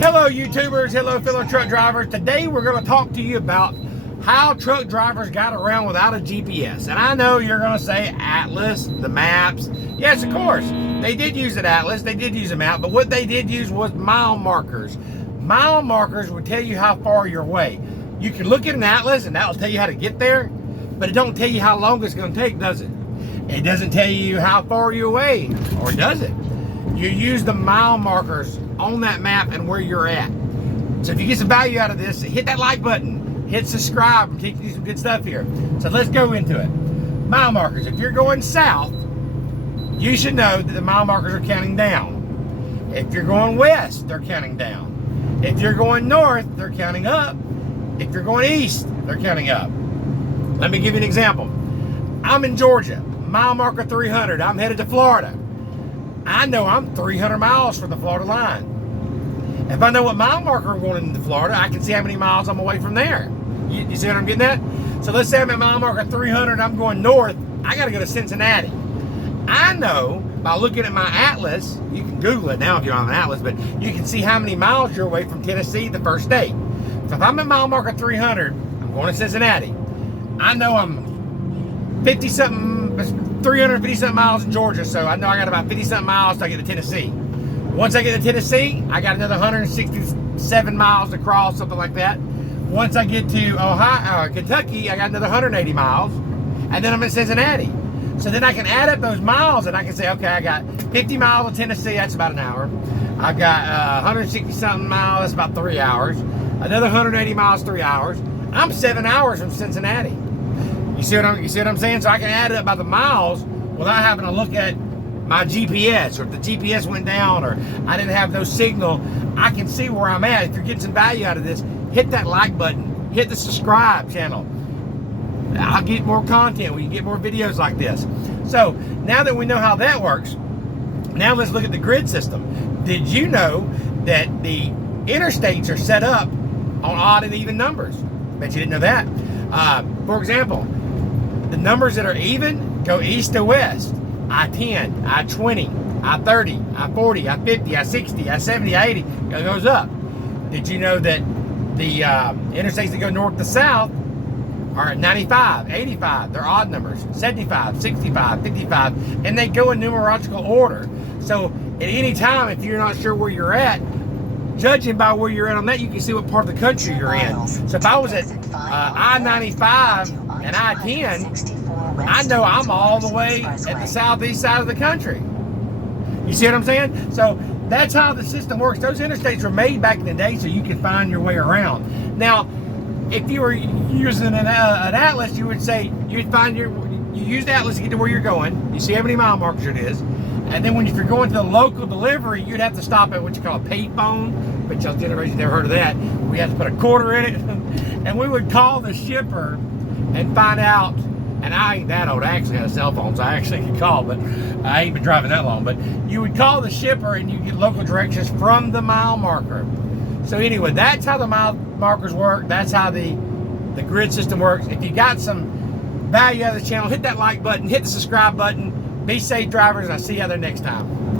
Hello YouTubers, hello fellow truck drivers. Today we're going to talk to you about how truck drivers got around without a GPS. And I know you're going to say Atlas, the maps. Yes, of course, they did use an Atlas, they did use a map, but what they did use was mile markers. Mile markers would tell you how far you're away. You can look at an Atlas and that'll tell you how to get there, but it don't tell you how long it's going to take, does it? It doesn't tell you how far you're away, or does it? You use the mile markers on that map and where you're at. So if you get some value out of this, hit that like button, hit subscribe, and teach you some good stuff here. So let's go into it. Mile markers. If you're going south, you should know that the mile markers are counting down. If you're going west, they're counting down. If you're going north, they're counting up. If you're going east, they're counting up. Let me give you an example. I'm in Georgia, mile marker 300. I'm headed to Florida. I know I'm 300 miles from the Florida line. If I know what mile marker I'm going into Florida, I can see how many miles I'm away from there. You see what I'm getting at? So let's say I'm at mile marker 300, I'm going north, I gotta go to Cincinnati. I know by looking at my Atlas, you can Google it now if you're on an Atlas, but you can see how many miles you're away from Tennessee the first day. So if I'm at mile marker 300, I'm going to Cincinnati. I know I'm 350-something miles in Georgia, so I know I got about 50-something miles till I get to Tennessee. Once I get to Tennessee, I got another 167 miles to cross, something like that. Once I get to Kentucky, I got another 180 miles, and then I'm in Cincinnati. So then I can add up those miles, and I can say, okay, I got 50 miles of Tennessee, that's about an hour. I've got 160-something miles, that's about 3 hours. Another 180 miles, 3 hours. I'm 7 hours from Cincinnati. You see what I'm saying? So I can add it up by the miles without having to look at my GPS, or if the GPS went down, or I didn't have no signal. I can see where I'm at. If you're getting some value out of this, hit that like button, hit the subscribe channel. I'll get more content. We can get more videos like this. So now that we know how that works, now let's look at the grid system. Did you know that the interstates are set up on odd and even numbers? Bet you didn't know that. For example, the numbers that are even go east to west. I-10, I-20, I-30, I-40, I-50, I-60, I-70, I-80. It goes up. Did you know that the interstates that go north to south are at 95, 85. They're odd numbers. 75, 65, 55. And they go in numerological order. So at any time, if you're not sure where you're at, judging by where you're at on that, you can see what part of the country you're in. So if I was at I-95 and I-10, I know I'm all the way at the southeast side of the country. You see what I'm saying? So that's how the system works. Those interstates were made back in the day so you could find your way around. Now, if you were using an Atlas, you would say you use the Atlas to get to where you're going. You see how many mile markers it is. And then if you're going to the local delivery, you'd have to stop at what you call a payphone, which y'all generation never heard of that. We have to put a quarter in it, and we would call the shipper and find out. And I ain't that old. I actually had a cell phone, so I actually could call, but I ain't been driving that long. But you would call the shipper and you get local directions from the mile marker. So anyway, that's how the mile markers work. That's how the grid system works. If you got some value out of the channel, hit that like button, hit the subscribe button. Be safe, drivers, and I'll see you out there next time.